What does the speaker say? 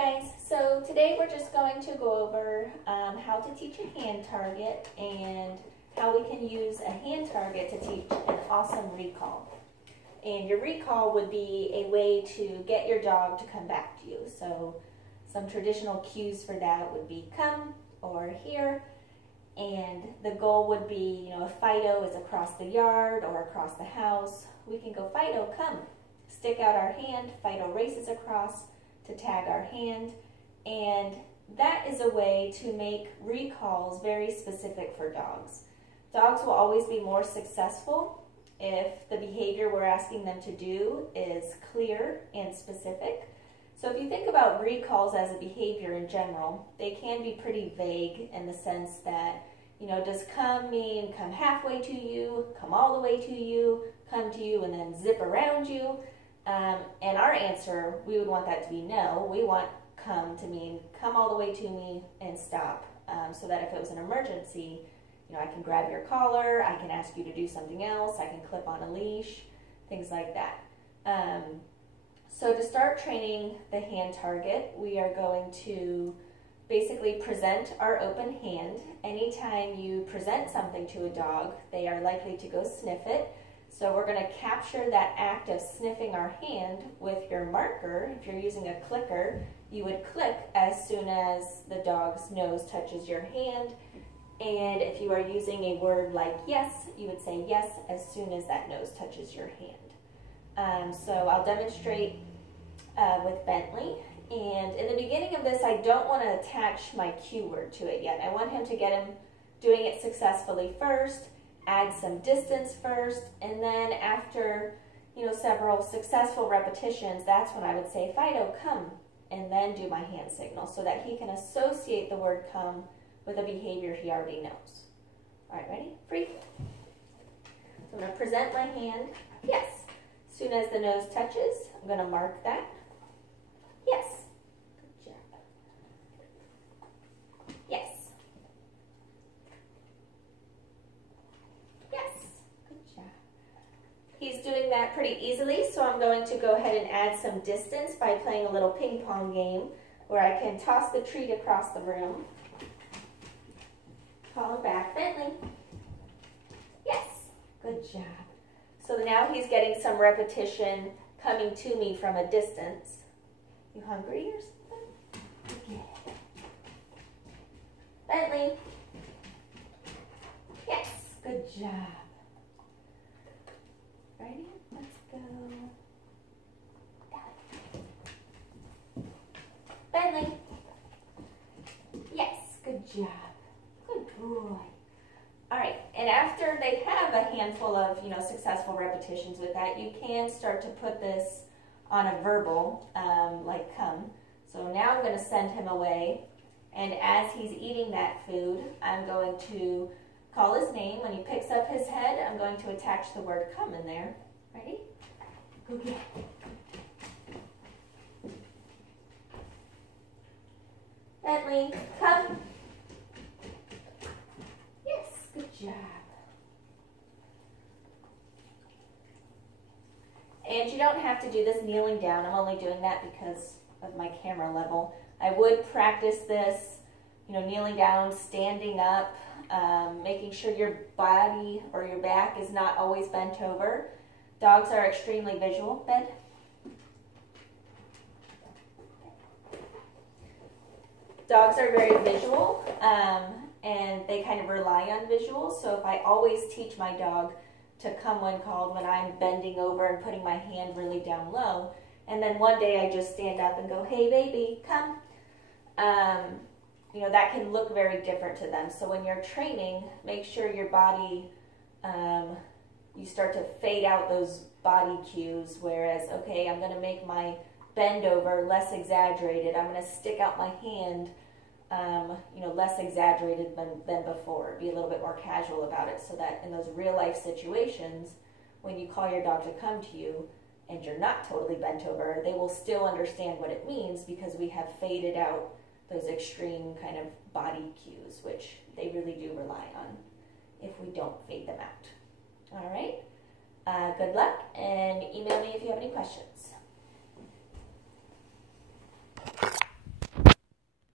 guys, so today we're just going to go over how to teach a hand target and how we can use a hand target to teach an awesome recall. And your recall would be a way to get your dog to come back to you. So some traditional cues for that would be come or here, and the goal would be, if Fido is across the yard or across the house, we can go, Fido, come. Stick out our hand, Fido races across to tag our hand, and that is a way to make recalls very specific for dogs. Dogs will always be more successful if the behavior we're asking them to do is clear and specific. So if you think about recalls as a behavior in general, they can be pretty vague in the sense that, does come mean come halfway to you, come all the way to you, come to you and then zip around you? And our answer, we would want that to be no. We want come to mean come all the way to me and stop, so that if it was an emergency, I can grab your collar, I can ask you to do something else, I can clip on a leash, things like that. So to start training the hand target, we are going to basically present our open hand. Anytime you present something to a dog, they are likely to go sniff it. So we're going to capture that act of sniffing our hand with your marker. If you're using a clicker, you would click as soon as the dog's nose touches your hand. And if you are using a word like yes, you would say yes as soon as that nose touches your hand. So I'll demonstrate with Bentley. And in the beginning of this, I don't want to attach my cue word to it yet. I want him to get him doing it successfully first, add some distance first, and then after several successful repetitions, that's when I would say, Fido, come, and then do my hand signal so that he can associate the word come with a behavior he already knows. All right, ready? Free. So I'm going to present my hand. Yes. As soon as the nose touches, I'm going to mark that. Yes. Good job. Yes. Yes. Good job. He's doing that pretty easily, so I'm going to go ahead and add some distance by playing a little ping pong game where I can toss the treat across the room. Call him back, Bentley. Yes. Good job. So now he's getting some repetition coming to me from a distance. You hungry or something? Okay. Bentley. Yes. Good job. Ready? Let's go. Bentley. Yes. Good job. Good boy. All right, and after they have a handful of, successful repetitions with that, you can start to put this on a verbal, like come. So now I'm going to send him away, and as he's eating that food, I'm going to call his name. When he picks up his head, I'm going to attach the word come in there. Ready? Go get it. Bentley, come. Yes, good job. And you don't have to do this kneeling down. I'm only doing that because of my camera level. I would practice this, kneeling down, standing up, making sure your body or your back is not always bent over. Dogs are extremely visual. Bed. Dogs are very visual, and they kind of rely on visuals. So if I always teach my dog to come when called, when I'm bending over and putting my hand really down low, and then one day I just stand up and go, hey baby, come, that can look very different to them. So when you're training, make sure your body, you start to fade out those body cues, whereas, okay, I'm going to make my bend over less exaggerated. I'm going to stick out my hand, less exaggerated than before. Be a little bit more casual about it so that in those real life situations, when you call your dog to come to you and you're not totally bent over, they will still understand what it means because we have faded out those extreme kind of body cues, which they really do rely on if we don't fade them out. All right. Good luck, and email me if you have any questions.